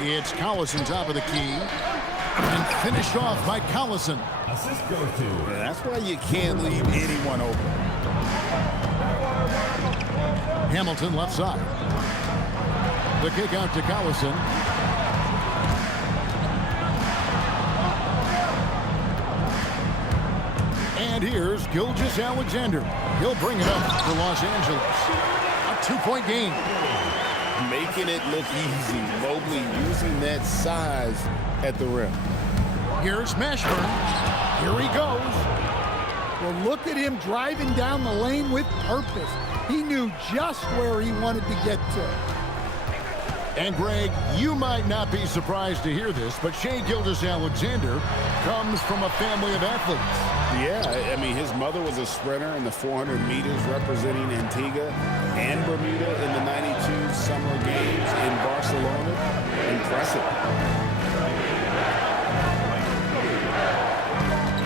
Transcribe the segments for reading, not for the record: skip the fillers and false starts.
It's Collison top of the key. And finished off by Collison. Assist goes to. Yeah, that's why you can't leave anyone open. Hamilton left side. The kick out to Collison. And here's Gilgeous-Alexander. He'll bring it up for Los Angeles. A 2-point game. Making it look easy. Mobley using that size at the rim. Here's Mashburn. Here he goes. Well, look at him driving down the lane with purpose. He knew just where he wanted to get to. And Greg, you might not be surprised to hear this, but Shai Gilgeous-Alexander comes from a family of athletes. Yeah, I mean, his mother was a sprinter in the 400 meters representing Antigua and Bermuda in the 92 Summer Games in Barcelona. Impressive.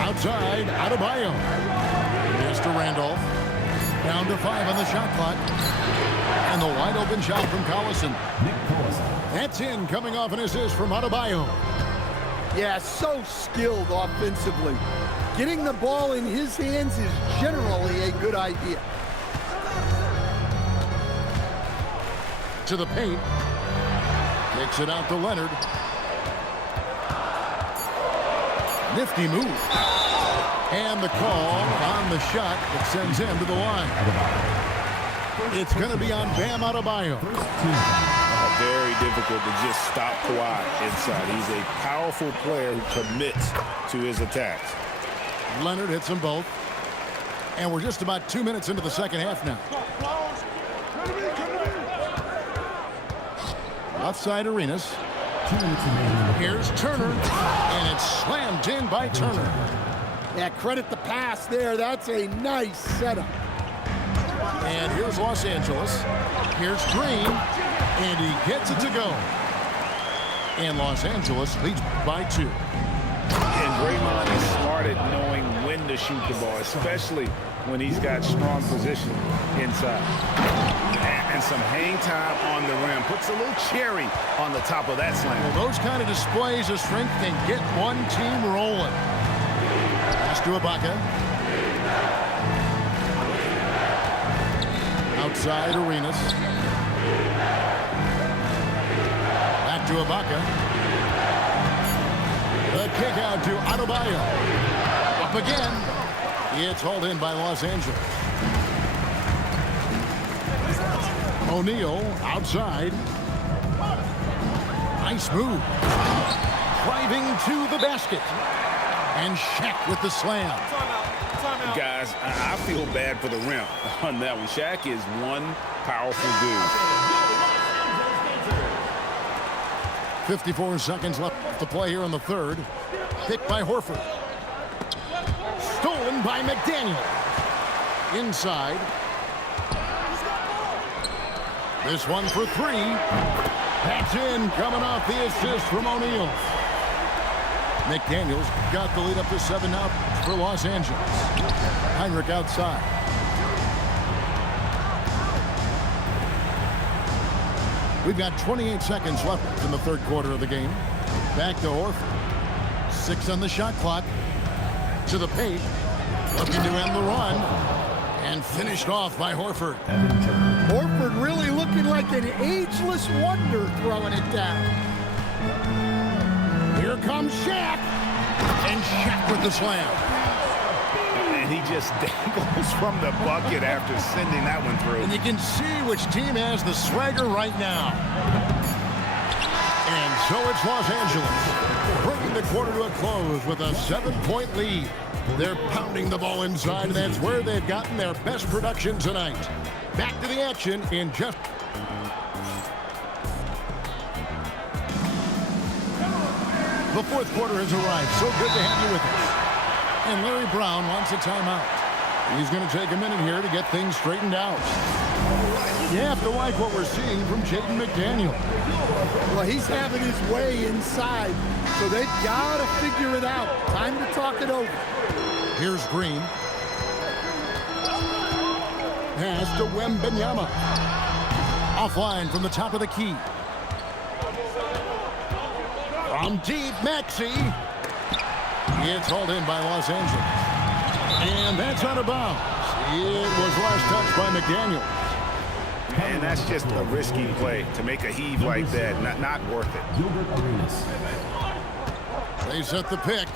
Outside, Adebayo. Mr. Randolph. Down to 5 on the shot clock. And the wide open shot from Collison. That's in, coming off an assist from Adebayo. Yeah, so skilled offensively. Getting the ball in his hands is generally a good idea. To the paint. Kicks it out to Leonard. Nifty move. And the call on the shot that sends him to the line. It's going to be on Bam Adebayo. Very difficult to just stop Kawhi inside. He's a powerful player who commits to his attacks. Leonard hits them both. And we're just about 2 minutes into the second half now. Outside Arenas. Here's Turner. And it's slammed in by Turner. Yeah, credit the pass there. That's a nice setup. And here's Los Angeles. Here's Green. And he gets it to go. And Los Angeles leads by 2. And Draymond is smart at knowing when to shoot the ball, especially when he's got strong position inside. And some hang time on the rim. Puts a little cherry on the top of that slam. Well, those kind of displays of strength can get one team rolling. Pass to Ibaka. Outside Arenas. Back to Ibaka. The kick out to Adebayo. Up again. It's hauled in by Los Angeles. O'Neal outside. Nice move. Driving to the basket. And Shaq with the slam. Guys, I feel bad for the rim on that one. Shaq is one powerful dude. 54 seconds left to play here in the third. Picked by Horford. Stolen by McDaniel. Inside. This one for 3. That's in, coming off the assist from O'Neal. McDaniel's got the lead up to 7 now for Los Angeles. Heinrich outside. We've got 28 seconds left in the third quarter of the game. Back to Horford. 6 on the shot clock. To the paint. Looking to end the run. And finished off by Horford. Horford really looking like an ageless wonder throwing it down. Here comes Shaq. And Shaq with the slam. And he just dangles from the bucket after sending that one through. And you can see which team has the swagger right now. And so it's Los Angeles, bringing the quarter to a close with a 7-point lead. They're pounding the ball inside, and that's where they've gotten their best production tonight. Back to the action in just... The fourth quarter has arrived. So good to have you with us. And Larry Brown wants a timeout. He's going to take a minute here to get things straightened out. You have to like what we're seeing from Jaden McDaniel. Well, he's having his way inside, so they've got to figure it out. Time to talk it over. Here's Green. Pass to Wembanyama. Offline from the top of the key. From deep, Maxey. It's hauled in by Los Angeles. And that's out of bounds. It was last touched by McDaniel. And that's just a risky play to make a heave like that. Not worth it. They set the pick.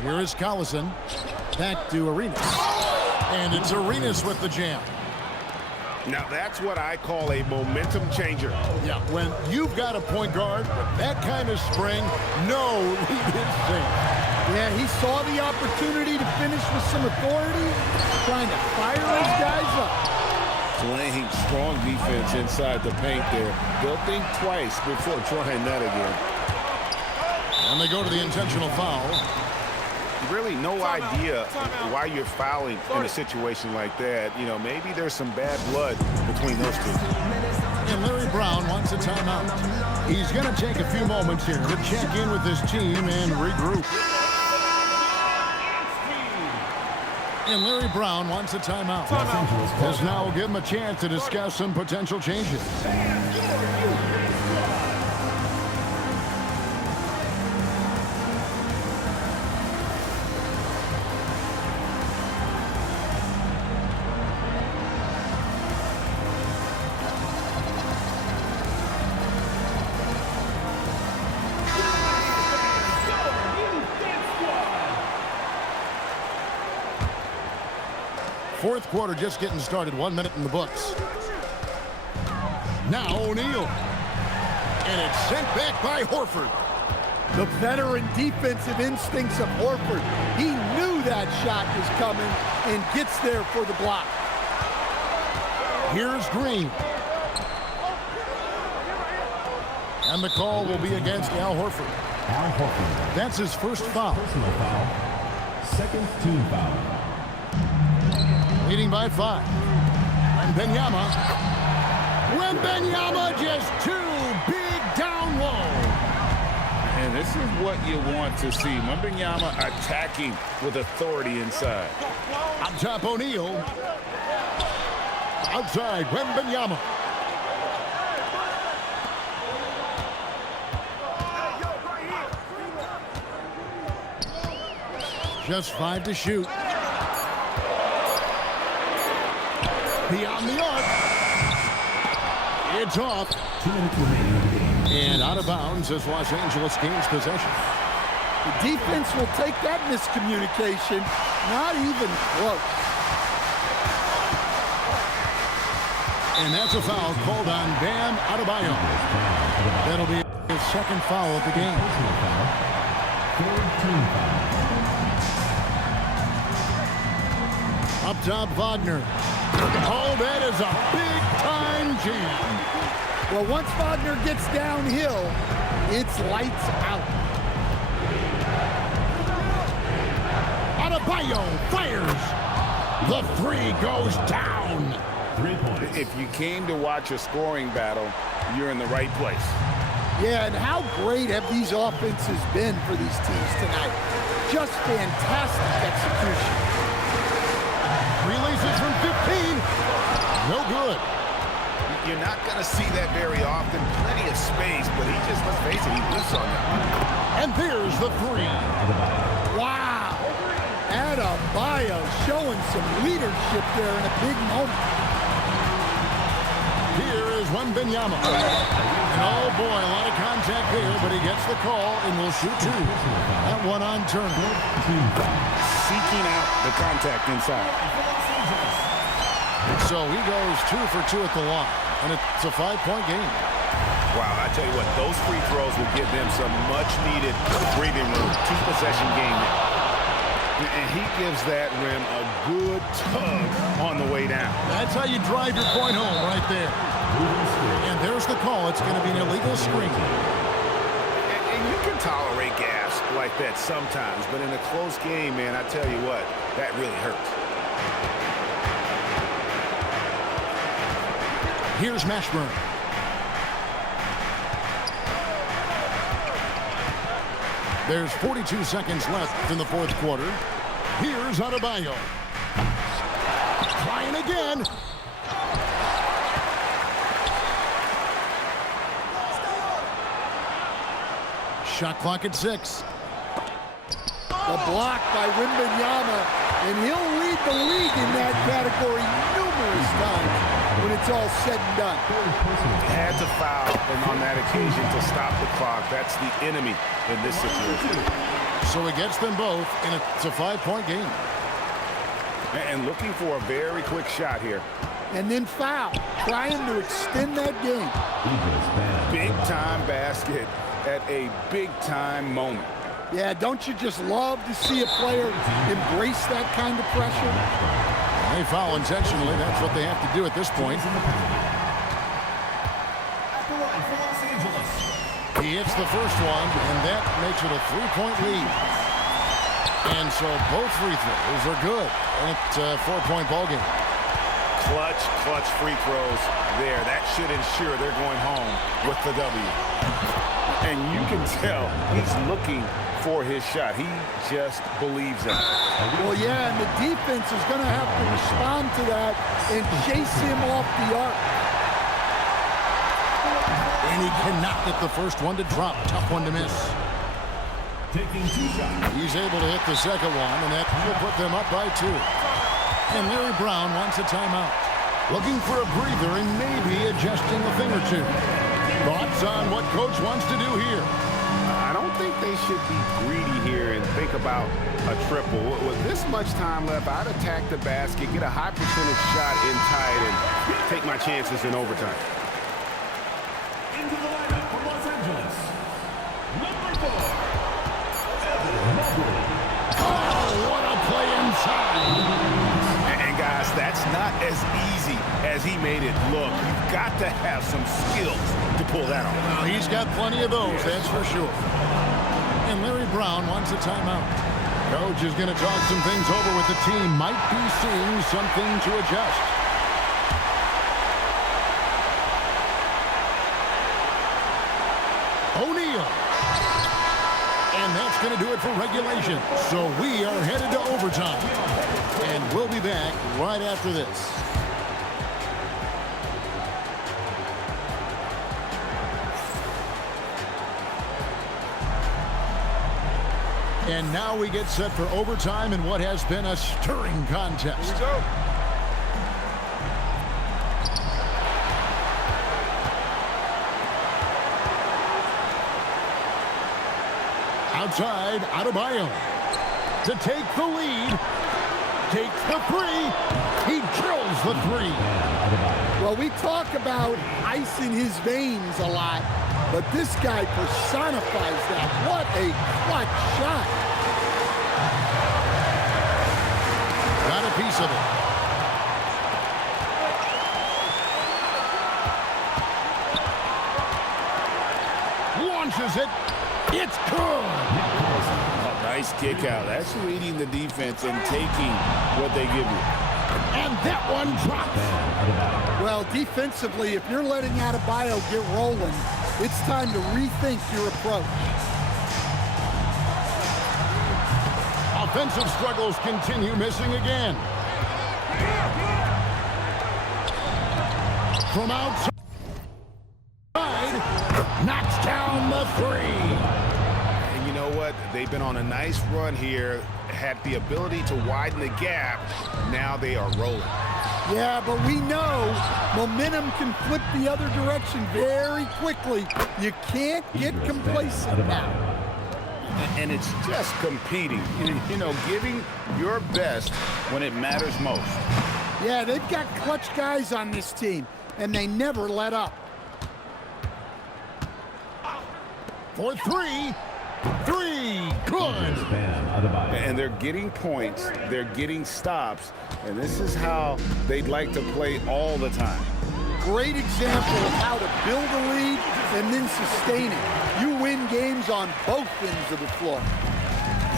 Here is Collison. Back to Arenas. And it's Arenas with the jam. Now, that's what I call a momentum changer. Yeah, when you've got a point guard with that kind of spring, no lead is safe. Yeah, he saw the opportunity to finish with some authority, trying to fire his guys up. Playing strong defense inside the paint there. They'll think twice before trying that again. And they go to the intentional foul. Really no idea why you're fouling in a situation like that. You know, maybe there's some bad blood between those two. And Larry Brown wants a timeout. He's going to take a few moments here to check in with his team and regroup. And Larry Brown wants a timeout. This now will give him a chance to discuss some potential changes. Fourth quarter just getting started. 1 minute in the books. Now O'Neal. And it's sent back by Horford. The veteran defensive instincts of Horford. He knew that shot was coming and gets there for the block. Here's Green. And the call will be against Al Horford. Al Horford. That's his first foul. Personal foul. Second team foul. Leading by 5. Wembanyama. Wembanyama just too big down low. And this is what you want to see. Wembanyama attacking with authority inside. Up top O'Neal. Outside Wembanyama. Just 5 to shoot. Beyond the arc. It's off. 2 minutes remaining in the game. And out of bounds as Los Angeles gains possession. The defense will take that miscommunication. Not even close. And that's a foul called on Bam Adebayo. That'll be his second foul of the game. Personal foul. Third team foul. Up top, Wagner. Oh, that is a big-time jam. Well, once Wagner gets downhill, it's lights out. Adebayo fires. The three goes down. 3 points. If you came to watch a scoring battle, you're in the right place. Yeah, and how great have these offenses been for these teams tonight? Just fantastic execution. Releases from 15. No good. You're not going to see that very often. Plenty of space, but he just, let's face it, he whiffs on that. And there's the 3. Wow. Adebayo showing some leadership there in a big moment. Here is Wembanyama. And oh boy, a lot of contact there, but he gets the call and will shoot 2. That one on Turner. Seeking out the contact inside. So he goes 2 for 2 at the line, and it's a 5-point game. Wow, I tell you what, those free throws will give them some much-needed breathing room. 2-possession game now. And he gives that rim a good tug on the way down. That's how you drive your point home right there. And there's the call. It's going to be an illegal screen. And you can tolerate gas like that sometimes, but in a close game, man, I tell you what, that really hurts. Here's Mashburn. There's 42 seconds left in the fourth quarter. Here's Adebayo. Trying again. Shot clock at 6. The block by Wembanyama, and he'll lead the league in that category numerous times when it's all said and done. Had to foul and on that occasion to stop the clock. That's the enemy in this situation. So he gets them both, and it's a 5-point game. And looking for a very quick shot here. And then foul, trying to extend that game. Big-time basket at a big-time moment. Yeah, don't you just love to see a player embrace that kind of pressure? They foul intentionally. That's what they have to do at this point. He hits the first one, and that makes it a 3-point lead. And so both free throws are good. And it's a 4-point ballgame. Clutch free throws there. That should ensure they're going home with the W. And you can tell he's looking for his shot. He just believes in it. Well, yeah, and the defense is going to have to respond to that and chase him off the arc. And he cannot get the first one to drop. Tough one to miss. Taking 2 shots. He's able to hit the second one, and that will put them up by 2. And Larry Brown wants a timeout. Looking for a breather and maybe adjusting a thing or two. Thoughts on what Coach wants to do here? I don't think they should be greedy here and think about a triple. With this much time left, I'd attack the basket, get a high percentage shot in tight, and take my chances in overtime. Into the lineup for Los Angeles. Number 4. Oh, what a play inside. And guys, that's not as easy as he made it look. You've got to have some skills to pull that off. Well, he's got plenty of those, that's for sure. And Larry Brown wants a timeout. Coach is going to talk some things over with the team. Might be seeing something to adjust. O'Neal. And that's going to do it for regulation. So we are headed to overtime. And we'll be back right after this. And now we get set for overtime in what has been a stirring contest. Here we go. Outside, Adebayo to take the lead. Takes the 3. He drills the 3. Well, we talk about ice in his veins a lot, but this guy personifies that. What a clutch shot. Got a piece of it. Launches it. It's good. Oh, nice kick out. That's reading the defense and taking what they give you. And that one drops. Well, defensively, if you're letting Adebayo get rolling, it's time to rethink your approach. Offensive struggles continue, missing again. From outside, knocks down the 3. And you know what? They've been on a nice run here, had the ability to widen the gap. Now they are rolling. Yeah, but we know momentum can flip the other direction very quickly. You can't get complacent now. And it's just competing, you know, giving your best when it matters most. Yeah, they've got clutch guys on this team, and they never let up. For 3. 3. Good. And they're getting points, they're getting stops, and this is how they'd like to play all the time. Great example of how to build a lead and then sustain it. You win games on both ends of the floor.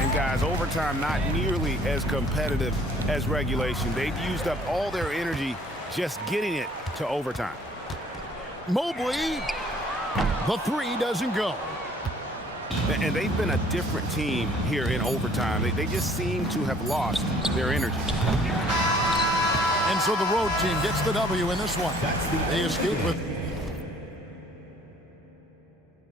And guys, overtime not nearly as competitive as regulation. They've used up all their energy just getting it to overtime. Mobley. The 3 doesn't go. And they've been a different team here in overtime. They just seem to have lost their energy. And so the road team gets the W in this one. They escape with